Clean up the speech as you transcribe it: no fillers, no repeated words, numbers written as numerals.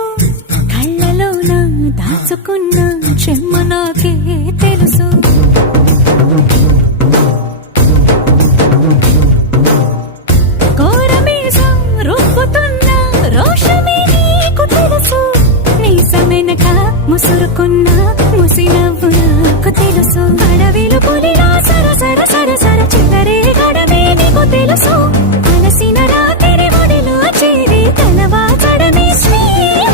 తెలుసు, కళ్ళలోన దాచుకున్న చెమ్మ నాకే తెలుసు. కోరమీసం రుబ్బుతున్న రోషమే నీకు తెలుసు, నీ సమెనక ముసురుకున్న